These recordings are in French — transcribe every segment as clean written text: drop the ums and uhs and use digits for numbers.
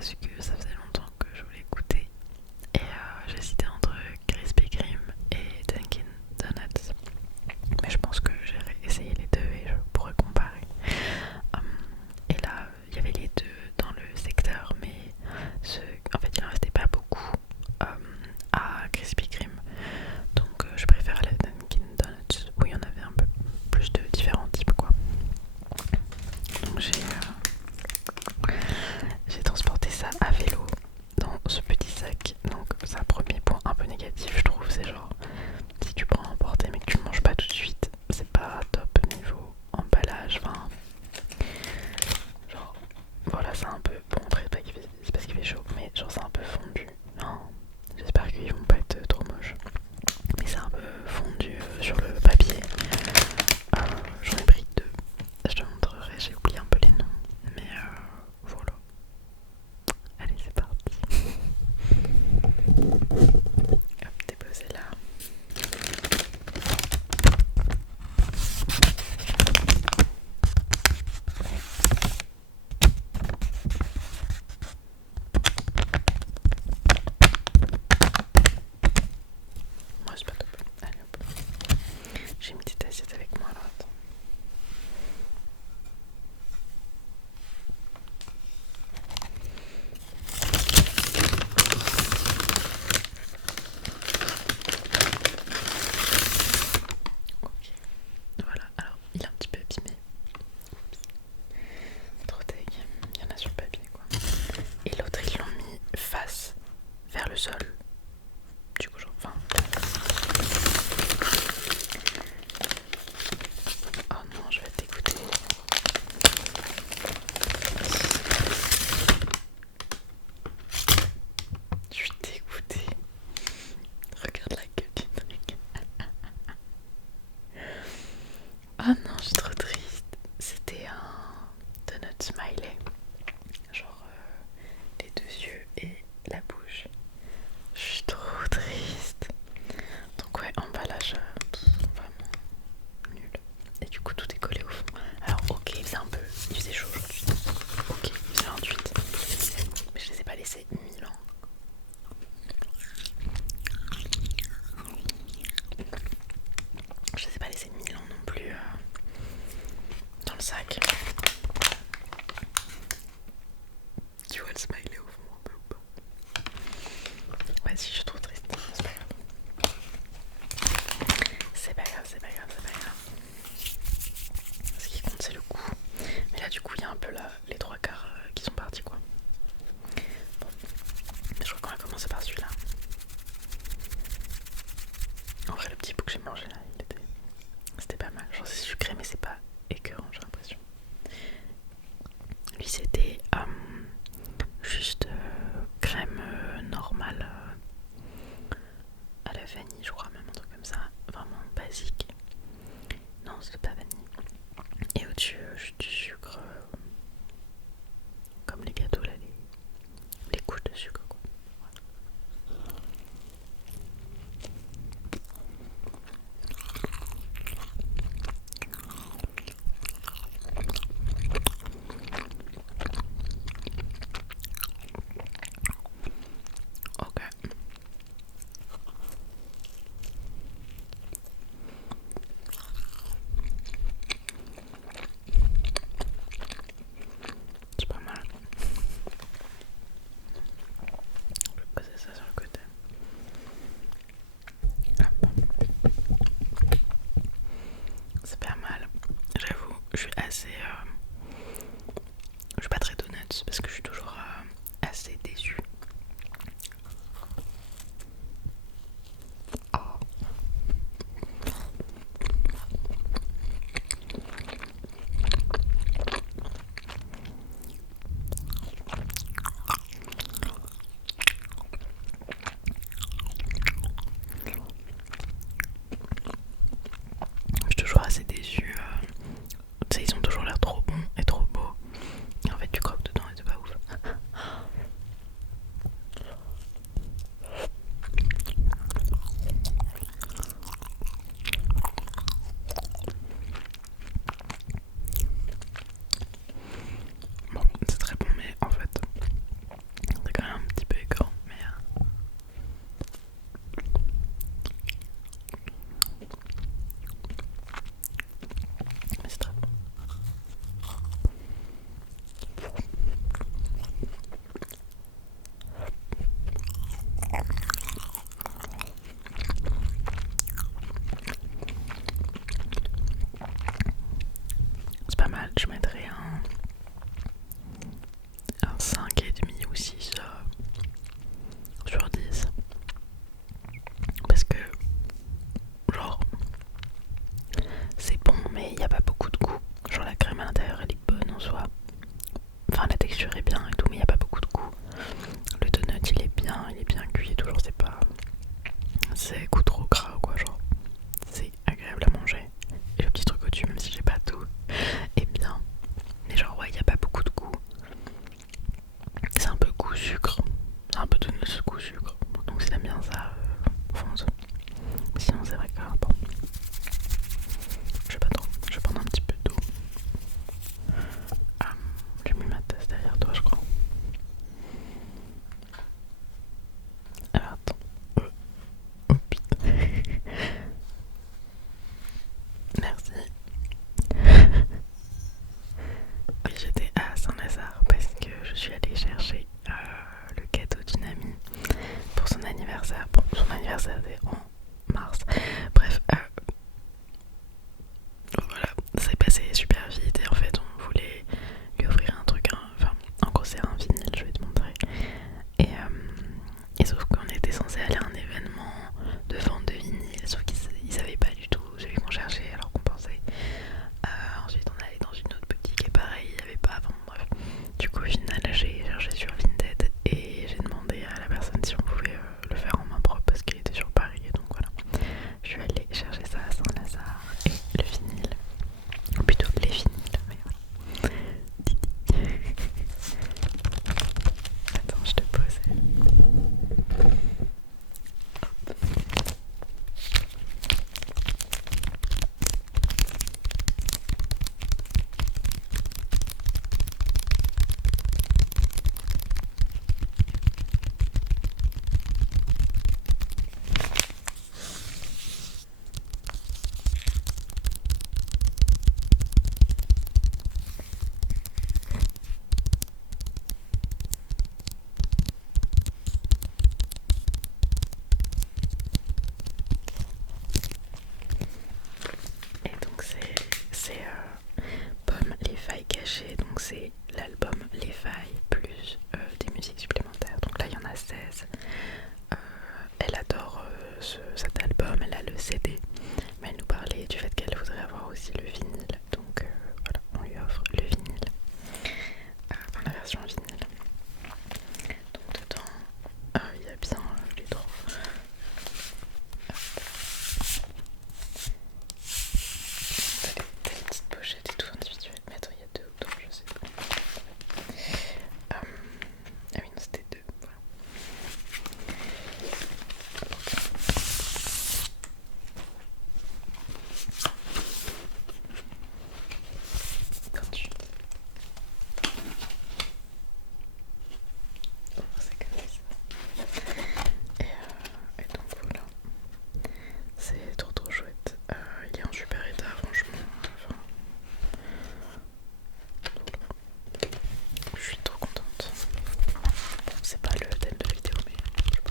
parce que ça faisait longtemps que je voulais goûter. Et j'hésitais entre Krispy Kreme et Dunkin' Donuts. Mais je pense que j'ai essayé les deux et je pourrais comparer. Et là, il y avait les deux dans le secteur, mais en fait, il en restait pas beaucoup à Krispy Kreme. Donc, je préfère les Dunkin' Donuts où il y en avait un peu plus de différents types, quoi. Donc, j'ai transporté ça à vélo dans ce petit sac. Donc, ça, premier point un peu négatif, je trouve, c'est genre si tu prends à emporter mais que tu le manges pas tout de suite, c'est pas top niveau emballage. Enfin, genre, voilà, c'est un peu. Bon, après, c'est parce qu'il fait chaud, mais genre, c'est un peu fondu. Oh, j'espère qu'ils vont pas être trop moches. Mais c'est un peu fondu sur le papier. J'en ai pris deux. Je te montrerai, j'ai oublié un peu les noms. Mais voilà. Allez, c'est parti. Hop, déposer là. Moi, c'est pas top. Allez, hop. J'ai une petite assiette avec moi, alors attends. Ok. Voilà, alors il est un petit peu abîmé. Trop deg. Il y en a sur le papier, quoi. Et l'autre, ils l'ont mis face vers le sol. Du coup, genre, enfin. Oh non, je vais être dégoûtée. Je suis dégoûtée. Regarde la gueule du truc. Oh non, je suis trop triste. C'était un donut smiley. Genre les deux yeux et la bouche. Je suis trop triste. Donc ouais, emballage vraiment nul. Et du coup tout est collé au fond. Alors ok, il faisait chaud aujourd'hui. Ok, il faisait 28. Mais je les ai pas laissés 1000 ans. Je les ai pas laissés 1000 ans non plus dans le sac. Tu vois le smiley au fond un peu ou pas? Vas-y, je suis trop triste. C'est pas grave. C'est pas grave, c'est pas grave, c'est pas grave. Ce qui compte c'est le goût. Mais là du coup il y a un peu là, les trois quarts qui sont partis quoi. Bon, c'est vrai que bon, je sais pas trop, je vais prendre un petit peu d'eau. J'ai mis ma tasse derrière toi, je crois. Alors attends. Oh putain. Merci. Oui, j'étais à Saint-Lazare parce que je suis allée chercher le cadeau d'une amie pour son anniversaire. Bon, son anniversaire c'est en mars. Bref, voilà, c'est passé super vite et en fait on voulait lui offrir un truc, enfin en gros c'est un vinyle, je vais te montrer. Et sauf qu'on était censé aller à un événement de vente de vinyle, sauf qu'ils savaient pas du tout celui qu'on cherchait alors qu'on pensait. Ensuite on allait dans une autre boutique et pareil, il n'y avait pas, enfin bref. Du coup au final j'ai cherché sur Vinted et j'ai demandé à la personne si on pouvait le faire en main propre parce qu'il était sur Paris et donc voilà. Je suis allée chercher ça à Saint-Lazare et le vinyle, ou plutôt les vinyles, mais voilà. Attends, je te pose. Et donc c'est Pomme les failles cachées, donc c'est l'album Les Failles plus des musiques supplémentaires. Donc là il y en a 16. Elle adore cet album, elle a le CD, mais elle nous parlait du fait qu'elle voudrait avoir aussi le vinyle. Donc voilà, on lui offre le vinyle, enfin la version vinyle. Donc dedans il y a bien les trois. T'as les petites pochettes et tout individuelles. Mais attends, il y a 2 ou 3, je sais plus. Ah oui, non, c'était 2. Voilà. Quand tu... Oh, c'est comme ça. Et donc voilà. C'est trop chouette. Il est en super état, franchement. Enfin, je suis trop contente. Bon, c'est pas le thème de la vidéo, mais je sais pas.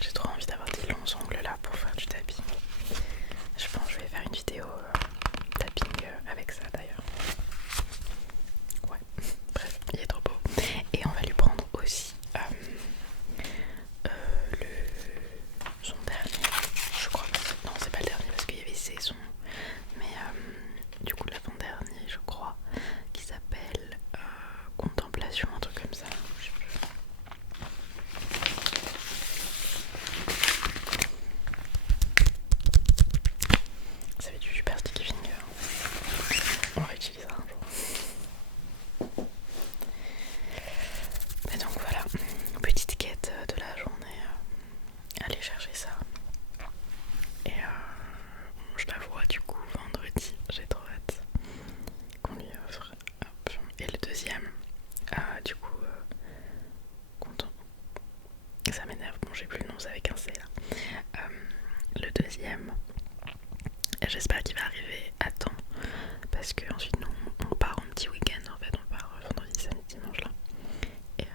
J'ai trop envie d'avoir des longs ongles là pour faire du tapping. Je pense que je vais faire une vidéo tapping avec ça d'ailleurs. Ouais, bref, il est trop beau. Et on va lui prendre aussi son dernier, je crois. Non, c'est pas le dernier parce qu'il y avait saison. Mais du coup, l'avant-dernier, je crois, qui s'appelle Contemplation, un truc comme ça. Je sais plus. Ça fait du super sticky finger. On réutilisera un jour. Mais donc voilà, petite quête de la journée. Aller chercher ça. Et je la vois du coup vendredi. J'ai trop hâte qu'on lui offre. Hop. Et le deuxième, du coup, content. Ça m'énerve, bon j'ai plus le nom, c'est avec un C là. Le deuxième, j'espère qu'il va arriver à temps parce que ensuite nous on part en petit week-end en fait, on part vendredi, samedi, dimanche là. Et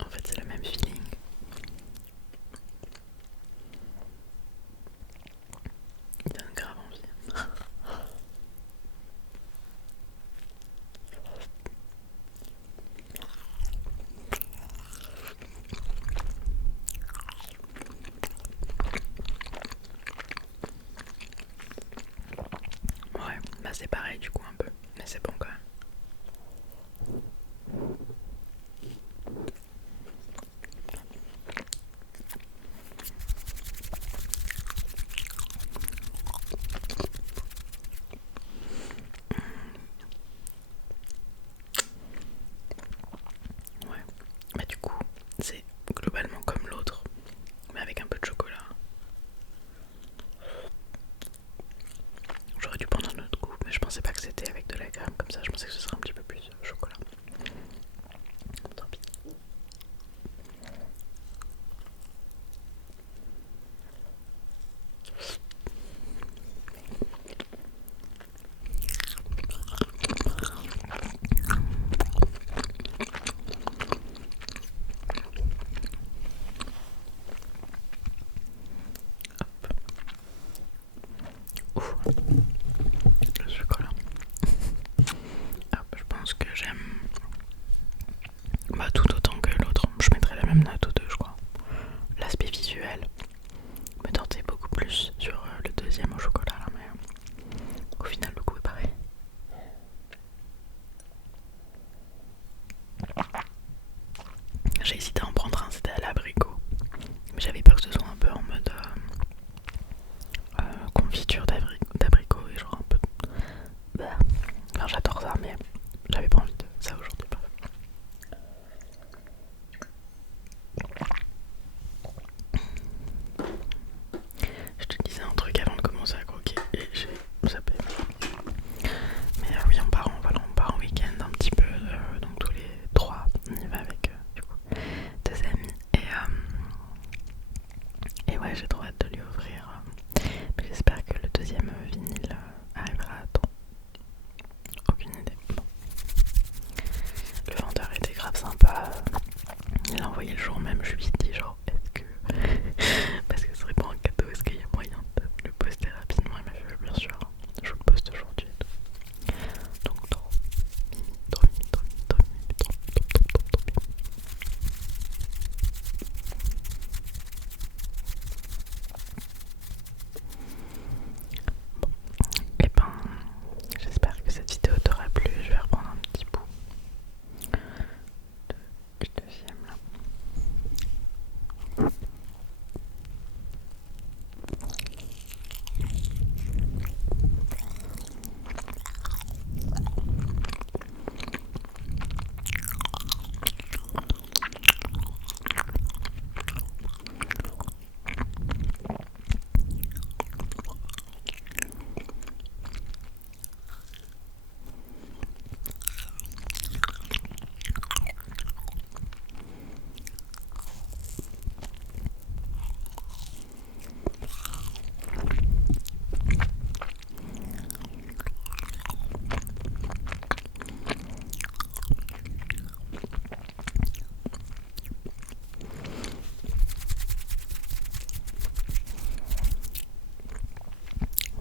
en fait c'est le même feeling. Il donne grave envie. Bah c'est pareil du coup un peu, mais c'est bon quand même. Ouais, mais du coup c'est globalement comme l'autre, mais avec un peu de chocolat. J'aurais dû prendre un autre goût, mais je pensais pas que c'était avec de la crème comme ça, je pensais que ce serait un petit peu plus chocolat. Tant pis. Ouf, le chocolat. Hop, je pense que j'aime tout autant que l'autre. Je mettrais la même note aux deux, je crois. L'aspect visuel me tentait beaucoup plus sur le deuxième au chocolat là, mais au final le goût est pareil. J'ai hésité à en prendre un, c'était à l'abricot, mais j'avais peur que ce soit un peu en mode confiture d'abricot et genre un peu. Bah. Enfin, j'adore ça, mais j'avais pas envie de ça aujourd'hui. Je te disais un truc avant de commencer à croquer et j'ai zappé. Mais oui, on part en week-end un petit peu, donc tous les trois, on y va avec du coup deux amis et ouais, j'ai trop hâte de lui ouvrir. Mais j'espère que le deuxième vinyle arrivera à temps. Aucune idée. Bon. Le vendeur était grave sympa. Il a envoyé le jour même. Je lui ai dit genre est-ce que parce que ce serait pas un cadeau, est-ce qu'il y a moyen de le poster rapidement? Il m'a fait bien sûr, je le poste aujourd'hui et tout. Donc trop mimi, trop mimi, trop mimi, trop mimi, trop mimi. Bon, et ben j'espère que cette vidéo t'aura plu. Je vais reprendre un petit bout du deuxième là.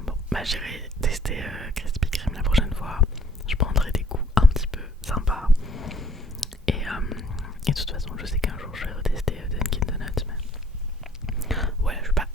Bon, bah j'irai tester Krispy Kreme la prochaine fois. Je prendrai des goûts un petit peu sympas. Et de toute façon, je sais qu'un jour je vais retester Dunkin' Donuts. Mais ouais, je suis pas